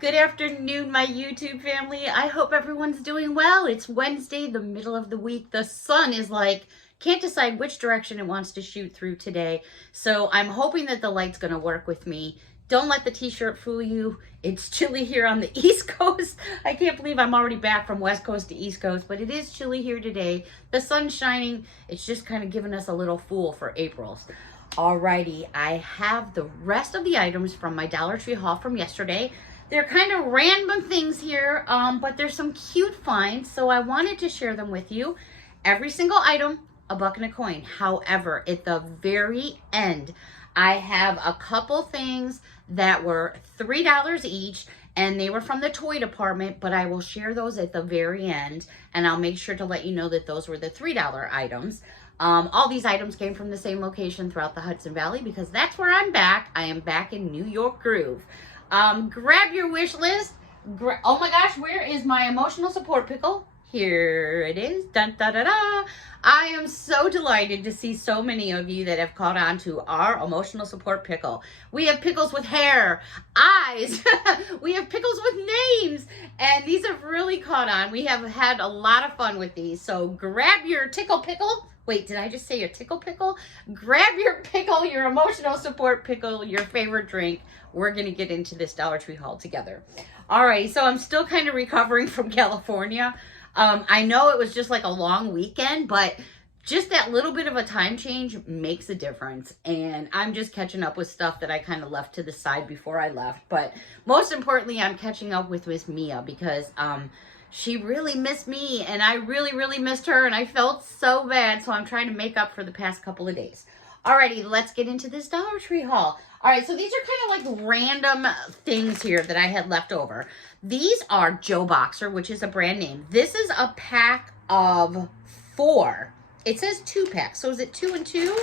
Good afternoon, my YouTube family. I hope everyone's doing well. It's Wednesday, the middle of the week. The sun is like, can't decide which direction it wants to shoot through today. So I'm hoping that the light's going to work with me. Don't let the t-shirt fool you. It's chilly here on the East Coast. I can't believe I'm already back from West Coast to East Coast, but it is chilly here today. The sun's shining. It's just kind of giving us a little fool for April's. Alrighty, I have the rest of the items from my Dollar Tree haul from yesterday. They're kind of random things here, but there's some cute finds, so I wanted to share them with you. Every single item, a buck and a coin. However, at the very end, I have a couple things that were $3 each, and they were from the toy department, but I will share those at the very end, and I'll make sure to let you know that those were the $3 items. All these items came from the same location throughout the Hudson Valley because that's where I'm back. I am back in New York Groove. Grab your wish list. Oh my gosh, where is my emotional support pickle? Here it is. Dun, da, da, da. I am so delighted to see so many of you that have caught on to our emotional support pickle. We have pickles with hair, eyes. We have pickles with names. And these have really caught on. We have had a lot of fun with these. So grab your tickle pickle. Wait, did I just say your tickle pickle? Grab your pickle, your emotional support pickle, your favorite drink. We're going to get into this Dollar Tree haul together. All right, so I'm still kind of recovering from California. I know it was just like a long weekend, but just that little bit of a time change makes a difference. And I'm just catching up with stuff that I kind of left to the side before I left. But most importantly, I'm catching up with Miss Mia because she really missed me, and I really, really missed her, and I felt so bad, so I'm trying to make up for the past couple of days. Alrighty, let's get into this Dollar Tree haul. Alright, so these are kind of like random things here that I had left over. These are Joe Boxer, which is a brand name. This is a pack of 4. It says 2-pack, so is it 2 and 2?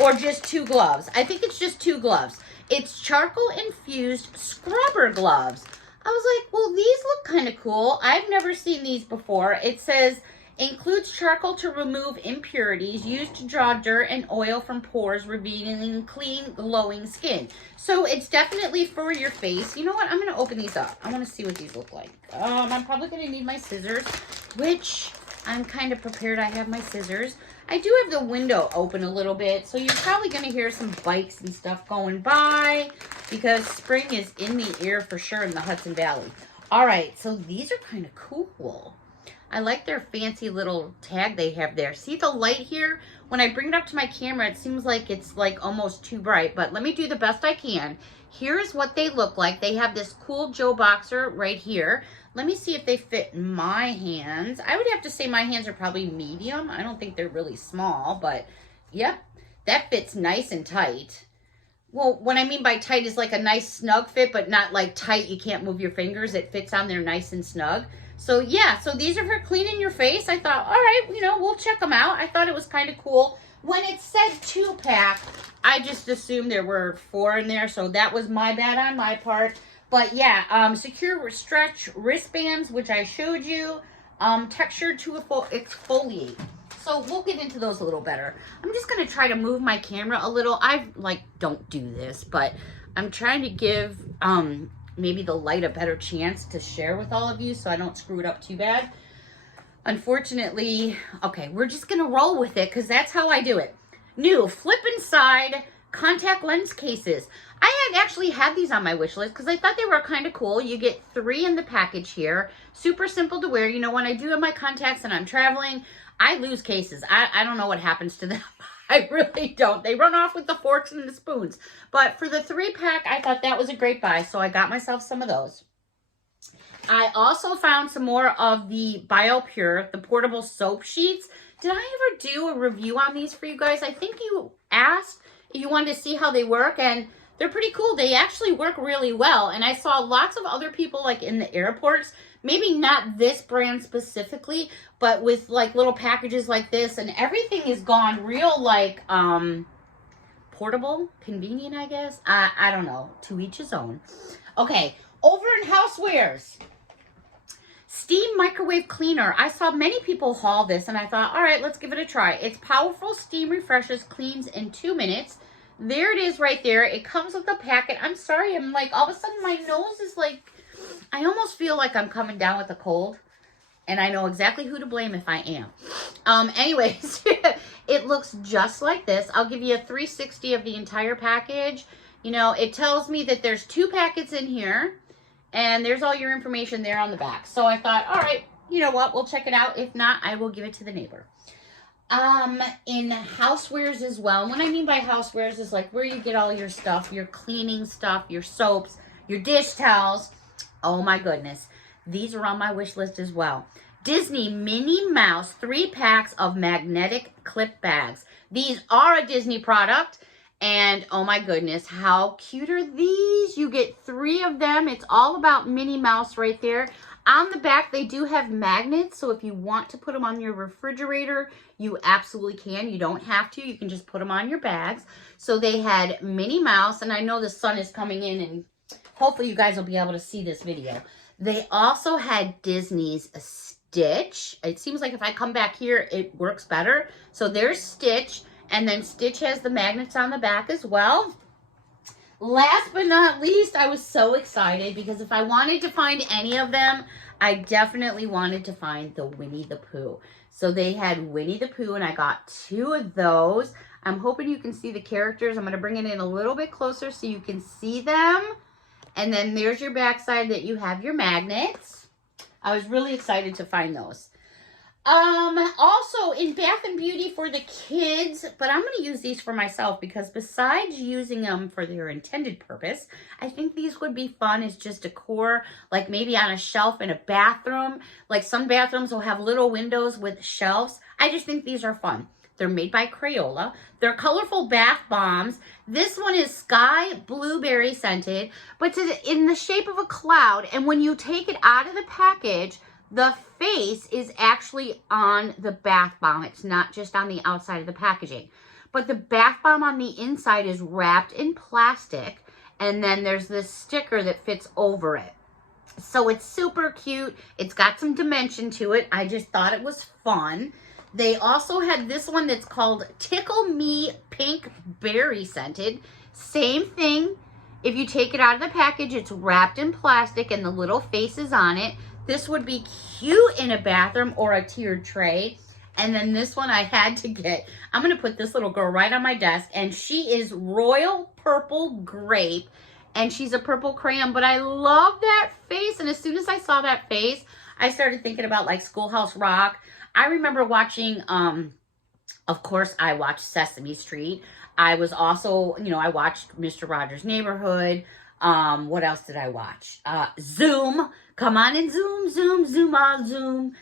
Or just 2 gloves? I think it's just 2 gloves. It's charcoal-infused scrubber gloves. I was like, well, these look kind of cool. I've never seen these before. It says, includes charcoal to remove impurities, used to draw dirt and oil from pores, revealing clean, glowing skin. So it's definitely for your face. You know what? I'm going to open these up. I want to see what these look like. I'm probably going to need my scissors, which I'm kind of prepared. I have my scissors. I do have the window open a little bit, so you're probably going to hear some bikes and stuff going by because spring is in the air for sure in the Hudson Valley. All right, so these are kind of cool. I like their fancy little tag they have there. See the light here? When I bring it up to my camera, it seems like it's like almost too bright, but let me do the best I can. Here's what they look like. They have this cool Joe Boxer right here. Let me see if they fit in my hands. I would have to say my hands are probably medium. I don't think they're really small, but yep, that fits nice and tight. Well, what I mean by tight is like a nice snug fit, but not like tight, you can't move your fingers. It fits on there nice and snug. So yeah, so these are for cleaning your face. I thought, all right, we'll check them out. I thought it was kind of cool. When it said 2-pack, I just assumed there were 4 in there, so that was my bad on my part. But yeah, secure stretch wristbands, which I showed you, textured to exfoliate. So we'll get into those a little better. I'm just going to try to move my camera a little. I don't do this, but I'm trying to give maybe the light a better chance to share with all of you so I don't screw it up too bad. Unfortunately, okay, we're just going to roll with it because that's how I do it. New flip inside contact lens cases. I had actually had these on my wish list because I thought they were kind of cool. You get 3 in the package here. Super simple to wear. You know, when I do have my contacts and I'm traveling, I lose cases. I don't know what happens to them. I really don't. They run off with the forks and the spoons. But for the 3-pack, I thought that was a great buy, so I got myself some of those. I also found some more of the BioPure, the portable soap sheets. Did I ever do a review on these for you guys? I think you asked if you wanted to see how they work, and they're pretty cool. They actually work really well, and I saw lots of other people like in the airports, maybe not this brand specifically, but with like little packages like this, and everything is gone real like portable, convenient, I guess. I don't know. To each his own. Okay, over in Housewares. Steam microwave cleaner. I saw many people haul this, and I thought, all right, let's give it a try. It's powerful, steam refreshes, cleans in 2 minutes. There it is right there. It comes with a packet. I'm sorry, I'm like, all of a sudden my nose is like I almost feel like I'm coming down with a cold, and I know exactly who to blame if I am. Anyways, it looks just like this. I'll give you a 360 of the entire package. You know, it tells me that there's 2 packets in here, and there's all your information there on the back. So I thought, all right, you know what? We'll check it out. If not, I will give it to the neighbor. In housewares as well. And what I mean by housewares is like where you get all your stuff, your cleaning stuff, your soaps, your dish towels. Oh my goodness. These are on my wish list as well. Disney Minnie Mouse 3 packs of magnetic clip bags. These are a Disney product. And oh my goodness, how cute are these? You get 3 of them. It's all about Minnie Mouse right there. On the back, they do have magnets. So if you want to put them on your refrigerator, you absolutely can. You don't have to. You can just put them on your bags. So they had Minnie Mouse. And I know the sun is coming in, and hopefully you guys will be able to see this video. They also had Disney's Stitch. It seems like if I come back here, it works better. So there's Stitch. And then Stitch has the magnets on the back as well. Last but not least, I was so excited because if I wanted to find any of them, I definitely wanted to find the Winnie the Pooh. So they had Winnie the Pooh, and I got 2 of those. I'm hoping you can see the characters. I'm going to bring it in a little bit closer so you can see them. And then there's your backside that you have your magnets. I was really excited to find those. Also in Bath and Beauty for the kids, but I'm going to use these for myself because besides using them for their intended purpose, I think these would be fun as just decor, like maybe on a shelf in a bathroom. Like some bathrooms will have little windows with shelves. I just think these are fun. They're made by Crayola. They're colorful bath bombs. This one is sky blueberry scented, but in the shape of a cloud. And when you take it out of the package, the face is actually on the bath bomb. It's not just on the outside of the packaging. But the bath bomb on the inside is wrapped in plastic. And then there's this sticker that fits over it. So it's super cute. It's got some dimension to it. I just thought it was fun. They also had this one that's called Tickle Me Pink Berry Scented. Same thing. If you take it out of the package, it's wrapped in plastic and the little face is on it. This would be cute in a bathroom or a tiered tray. And then this one I had to get. I'm going to put this little girl right on my desk. And she is Royal Purple Grape. And she's a purple crayon. But I love that face. And as soon as I saw that face, I started thinking about like Schoolhouse Rock. I remember watching, of course, I watched Sesame Street. I was also, you know, I watched Mr. Rogers' Neighborhood. What else did I watch? Zoom. Come on and zoom, zoom, zoom, zoom.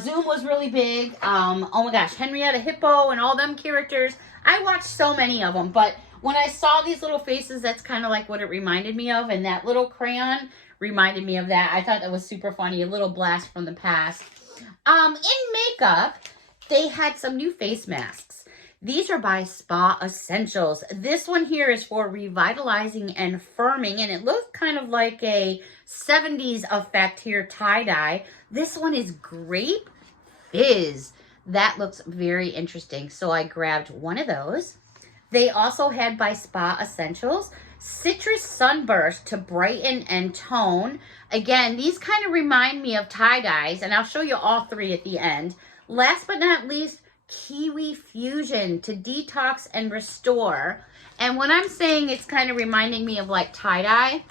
Zoom was really big. Oh my gosh, Henrietta Hippo and all them characters. I watched so many of them, but when I saw these little faces, that's kind of like what it reminded me of, and that little crayon reminded me of that. I thought that was super funny, a little blast from the past. In makeup, they had some new face masks. These are by Spa Essentials. This one here is for revitalizing and firming, and it looks kind of like a 70s effect here, tie-dye. This one is Grape Fizz. That looks very interesting, so I grabbed one of those. They also had by Spa Essentials Citrus Sunburst to brighten and tone. Again, these kind of remind me of tie-dyes, and I'll show you all 3 at the end. Last but not least, Kiwi Fusion to detox and restore. And when I'm saying it's kind of reminding me of like tie-dye,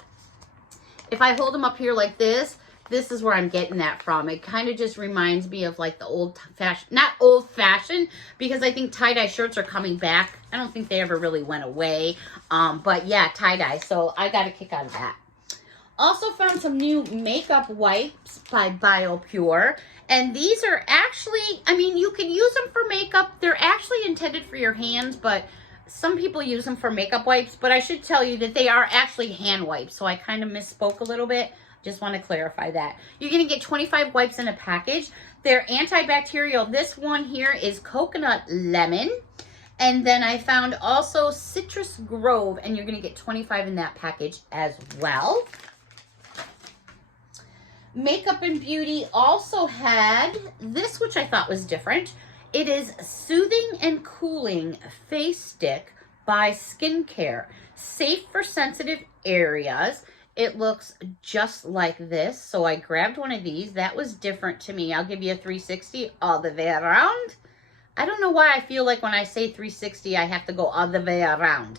if I hold them up here like this is where I'm getting that from. It kind of just reminds me of like the old fashioned, not old fashioned, because I think tie-dye shirts are coming back. I don't think they ever really went away. But yeah, tie-dye. So I got a kick out of that. Also found some new makeup wipes by BioPure. And these are actually, I mean, you can use them for makeup. They're actually intended for your hands, but some people use them for makeup wipes. But I should tell you that they are actually hand wipes. So I kind of misspoke a little bit. Just want to clarify that. You're going to get 25 wipes in a package. They're antibacterial. This one here is coconut lemon. And then I found also Citrus Grove, and you're going to get 25 in that package as well. Makeup and Beauty also had this, which I thought was different. It is Soothing and Cooling Face Stick by Skincare. Safe for sensitive areas. it looks just like this. So I grabbed one of these. That was different to me. I'll give you a 360 all the way around. I don't know why I feel like when I say 360, I have to go all the way around.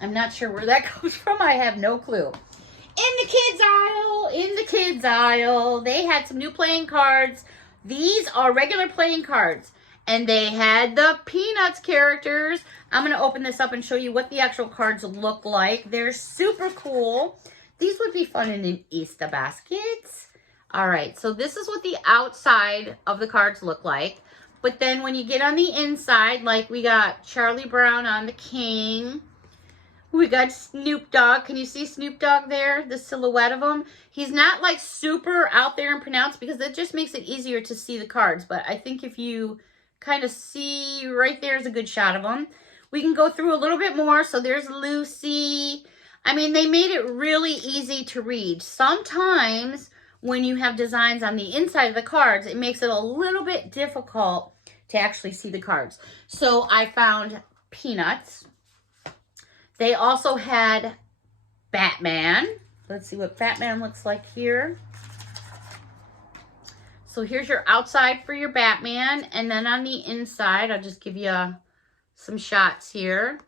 I'm not sure where that goes from. I have no clue. In the kids aisle, they had some new playing cards. These are regular playing cards. And they had the Peanuts characters. I'm going to open this up and show you what the actual cards look like. They're super cool. These would be fun in an Easter baskets. All right, so this is what the outside of the cards look like. But then when you get on the inside, like we got Charlie Brown on the king. We got Snoop Dogg. Can you see Snoop Dogg there? The silhouette of him. He's not like super out there and pronounced because it just makes it easier to see the cards. But I think if you kind of see right there is a good shot of him. We can go through a little bit more. So there's Lucy. I mean, they made it really easy to read. Sometimes when you have designs on the inside of the cards, it makes it a little bit difficult to actually see the cards. So I found Peanuts. They also had Batman. Let's see what Batman looks like here. So here's your outside for your Batman. And then on the inside, I'll just give you some shots here.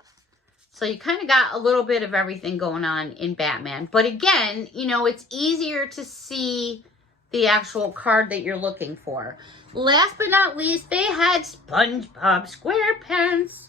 So you kind of got a little bit of everything going on in Batman. But again, you know, it's easier to see the actual card that you're looking for. Last but not least, they had SpongeBob SquarePants.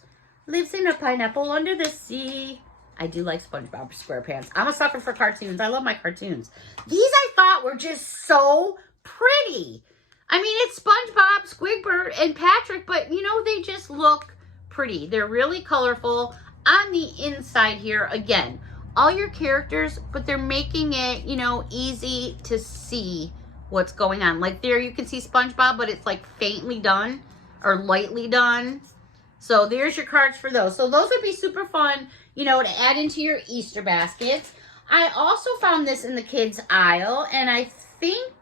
Lives in a pineapple under the sea. I do like SpongeBob SquarePants. I'm a sucker for cartoons. I love my cartoons. These I thought were just so pretty. I mean, it's SpongeBob, Squidward, and Patrick, but you know, they just look pretty. They're really colorful. On the inside here, again, all your characters, but they're making it, you know, easy to see what's going on. Like there, you can see SpongeBob, but it's like faintly done or lightly done. So there's your cards for those. So those would be super fun, you know, to add into your Easter baskets. I also found this in the kids aisle, and I think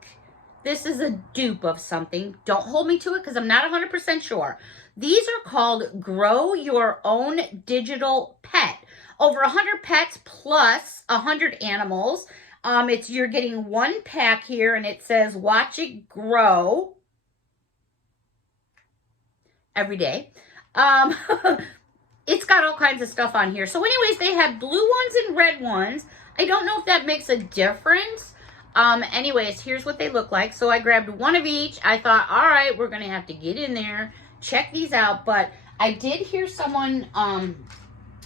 this is a dupe of something. Don't hold me to it because I'm not 100% sure. These are called Grow Your Own Digital Pet. Over 100 pets plus 100 animals. You're getting one pack here, and it says watch it grow every day. It's got all kinds of stuff on here. So anyways, they have blue ones and red ones. I don't know if that makes a difference. Anyways, here's what they look like. So I grabbed one of each. I thought, all right, we're going to have to get in there, check these out. But I did hear someone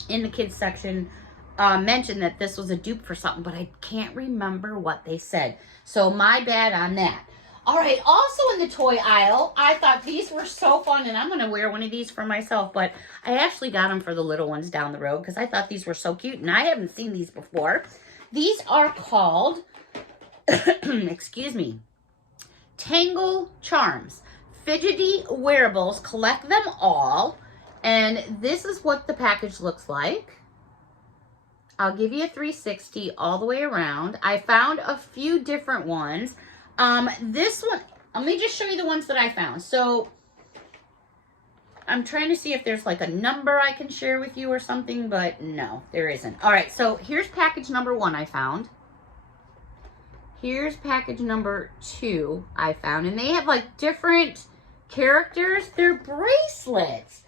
in the kids section mention that this was a dupe for something, but I can't remember what they said. So my bad on that. All right, also in the toy aisle, I thought these were so fun, and I'm going to wear one of these for myself, but I actually got them for the little ones down the road because I thought these were so cute, and I haven't seen these before. These are called, excuse me, Tangle Charms. Fidgety wearables, collect them all, and this is what the package looks like. I'll give you a 360 all the way around. I found a few different ones. This one, let me just show you the ones that I found. So I'm trying to see if there's like a number I can share with you or something, but no, there isn't. All right, so here's package number 1 I found. Here's package number 2 I found, and they have like different characters. They're bracelets.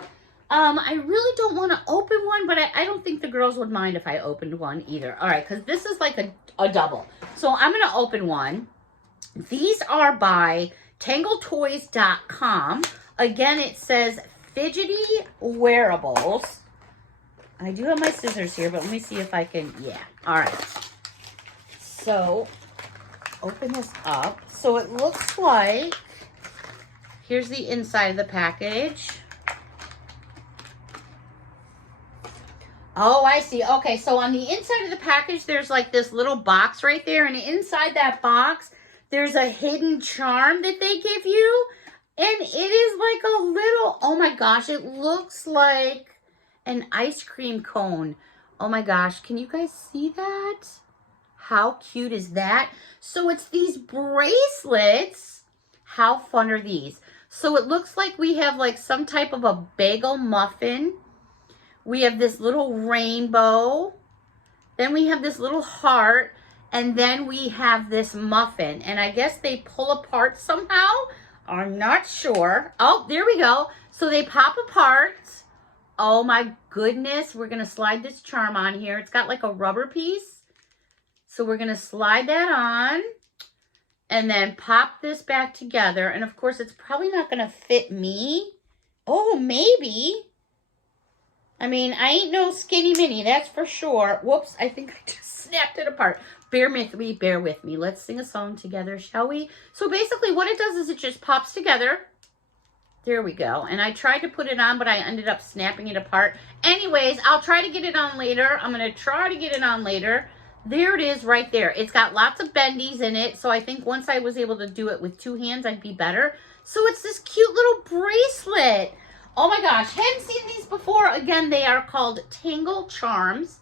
I really don't want to open one, but I don't think the girls would mind if I opened one either. All right, because this is like a double. So I'm going to open one. These are by TangleToys.com. Again, it says Fidgety Wearables. I do have my scissors here, but let me see if I can, yeah. All right. So, open this up. So it looks like, here's the inside of the package. Oh, I see. Okay, so on the inside of the package, there's like this little box right there. And inside that box, there's a hidden charm that they give you. And it is like a little, oh my gosh, it looks like an ice cream cone. Oh my gosh, can you guys see that? How cute is that? So it's these bracelets. How fun are these? So it looks like we have like some type of a bagel muffin. We have this little rainbow. Then we have this little heart. And then we have this muffin. And I guess they pull apart somehow. I'm not sure. Oh, there we go. So they pop apart. Oh my goodness. We're going to slide this charm on here. It's got like a rubber piece. So we're going to slide that on. And then pop this back together. And of course, it's probably not going to fit me. Oh, maybe. I mean, I ain't no skinny mini, that's for sure. Whoops, I think I just snapped it apart. Bear with me. Let's sing a song together, shall we? So basically what it does is it just pops together. There we go. And I tried to put it on, but I ended up snapping it apart. Anyways, I'll try to get it on later. I'm going to try to get it on later. There it is right there. It's got lots of bendies in it. So I think once I was able to do it with 2 hands, I'd be better. So it's this cute little bracelet. Oh my gosh, hadn't seen these before. Again, they are called Tangle Charms.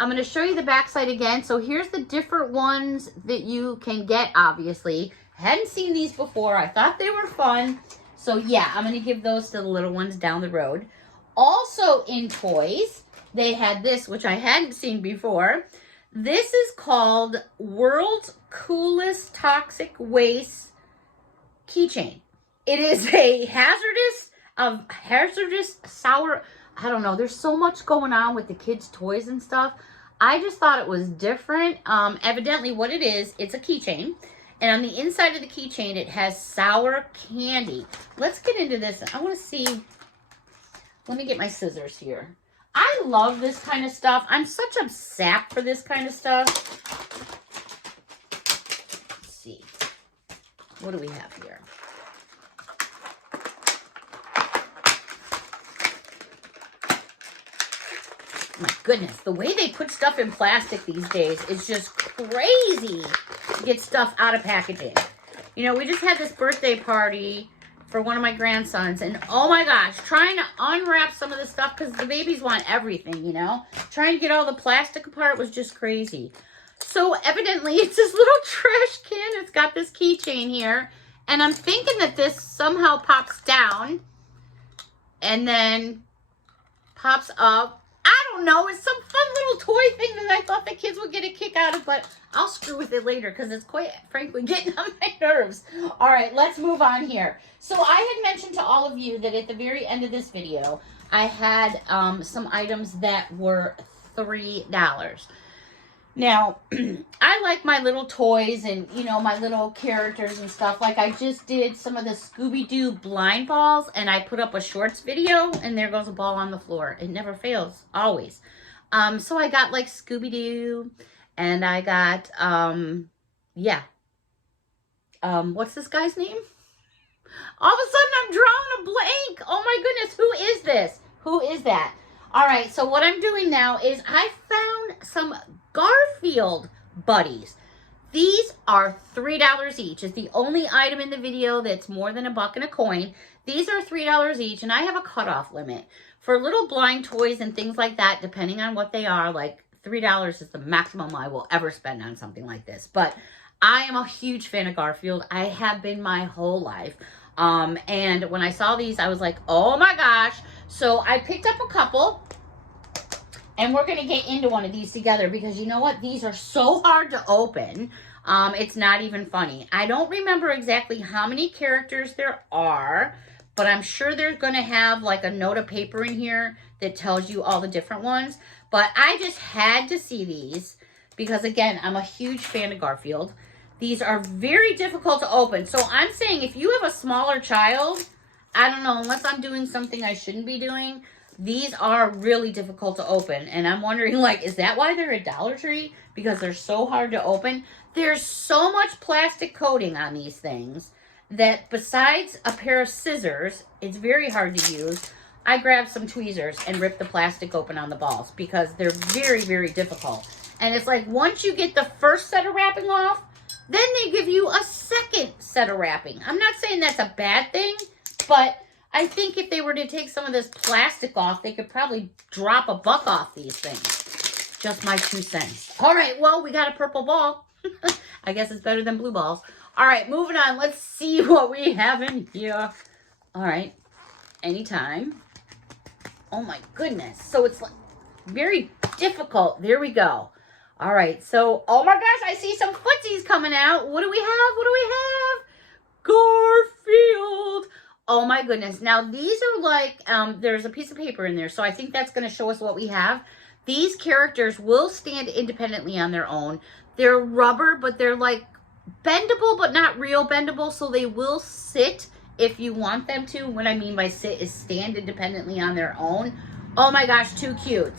I'm going to show you the backside again. So here's the different ones that you can get, obviously. Hadn't seen these before. I thought they were fun. So yeah, I'm going to give those to the little ones down the road. Also in toys, they had this, which I hadn't seen before. This is called World's Coolest Toxic Waste Keychain. It is a hazardous sour, I don't know, there's so much going on with the kids' toys and stuff. I just thought it was different. Evidently what it is, it's a keychain. And on the inside of the keychain, it has sour candy. Let's get into this. I want to see, let me get my scissors here. I love this kind of stuff. I'm such a sap for this kind of stuff. Let's see. What do we have here? My goodness, the way they put stuff in plastic these days is just crazy to get stuff out of packaging. You know, we just had this birthday party for one of my grandsons, and oh my gosh, trying to unwrap some of the stuff, because the babies want everything, you know? Trying to get all the plastic apart was just crazy. So evidently, it's this little trash can. It's got this keychain here, and I'm thinking that this somehow pops down and then pops up. I don't know. It's some fun little toy thing that I thought the kids would get a kick out of, but I'll screw with it later because it's quite frankly getting on my nerves. All right, let's move on here. So I had mentioned to all of you that at the very end of this video, I had some items that were $3. Now, I like my little toys and, you know, my little characters and stuff. Like, I just did some of the Scooby-Doo blind balls, and I put up a shorts video, and there goes a ball on the floor. It never fails, always. So I got, like, Scooby-Doo, and I got, what's this guy's name? All of a sudden, I'm drawing a blank. Oh, my goodness, who is this? Who is that? All right, so what I'm doing now is I found some Garfield buddies. These are $3 each. It's the only item in the video that's more than $1 and a coin. These are $3 each, and I have a cutoff limit. For little blind toys and things like that, depending on what they are, like $3 is the maximum I will ever spend on something like this. But I am a huge fan of Garfield. I have been my whole life. And when I saw these, I was like, oh my gosh. So I picked up a couple. And we're going to get into one of these together because you know what? These are so hard to open. It's not even funny. I don't remember exactly how many characters there are, but I'm sure they're going to have like a note of paper in here that tells you all the different ones. But I just had to see these because, again, I'm a huge fan of Garfield. These are very difficult to open. So I'm saying if you have a smaller child, I don't know, unless I'm doing something I shouldn't be doing, these are really difficult to open. And I'm wondering, like, is that why they're at Dollar Tree? Because they're so hard to open? There's so much plastic coating on these things that besides a pair of scissors, it's very hard to use. I grabbed some tweezers and ripped the plastic open on the balls because they're very, very difficult. And it's like once you get the first set of wrapping off, then they give you a second set of wrapping. I'm not saying that's a bad thing, but I think if they were to take some of this plastic off, they could probably drop $1 off these things. Just my 2 cents. All right, well, we got a purple ball. I guess it's better than blue balls. All right, moving on. Let's see what we have in here. All right, anytime. Oh, my goodness. So it's like very difficult. There we go. All right, so, oh my gosh, I see some footsies coming out. What do we have? What do we have? Garfield. Oh my goodness. Now, these are like, there's a piece of paper in there, so I think that's going to show us what we have. These characters will stand independently on their own. They're rubber, but they're like bendable, but not real bendable, so they will sit if you want them to. What I mean by sit is stand independently on their own. Oh my gosh, too cute.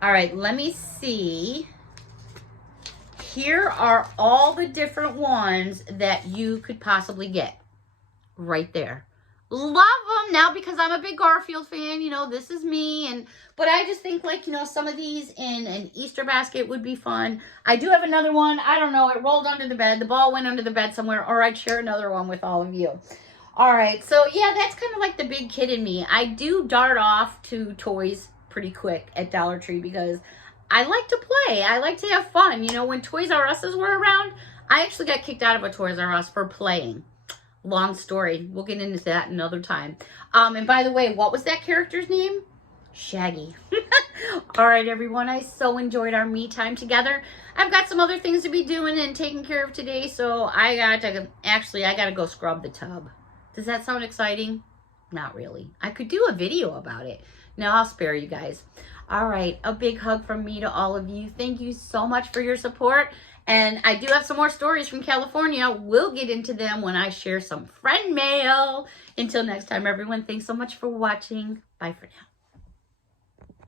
All right, let me see. Here are all the different ones that you could possibly get right there. Love them now because I'm a big Garfield fan. You know, this is me. But I just think, like, you know, some of these in an Easter basket would be fun. I do have another one. I don't know. It rolled under the bed. The ball went under the bed somewhere. Or I'd share another one with all of you. All right. So, yeah, that's kind of like the big kid in me. I do dart off to toys pretty quick at Dollar Tree because I like to play. I like to have fun. You know, when Toys R Us were around, I actually got kicked out of a Toys R Us for playing. Long story. We'll get into that another time. And by the way, what was that character's name? Shaggy. All right, everyone. I so enjoyed our me time together. I've got some other things to be doing and taking care of today, so I got to go scrub the tub. Does that sound exciting? Not really. I could do a video about it. No, I'll spare you guys. All right. A big hug from me to all of you. Thank you so much for your support. And I do have some more stories from California. We'll get into them when I share some friend mail. Until next time, everyone, thanks so much for watching. Bye for now.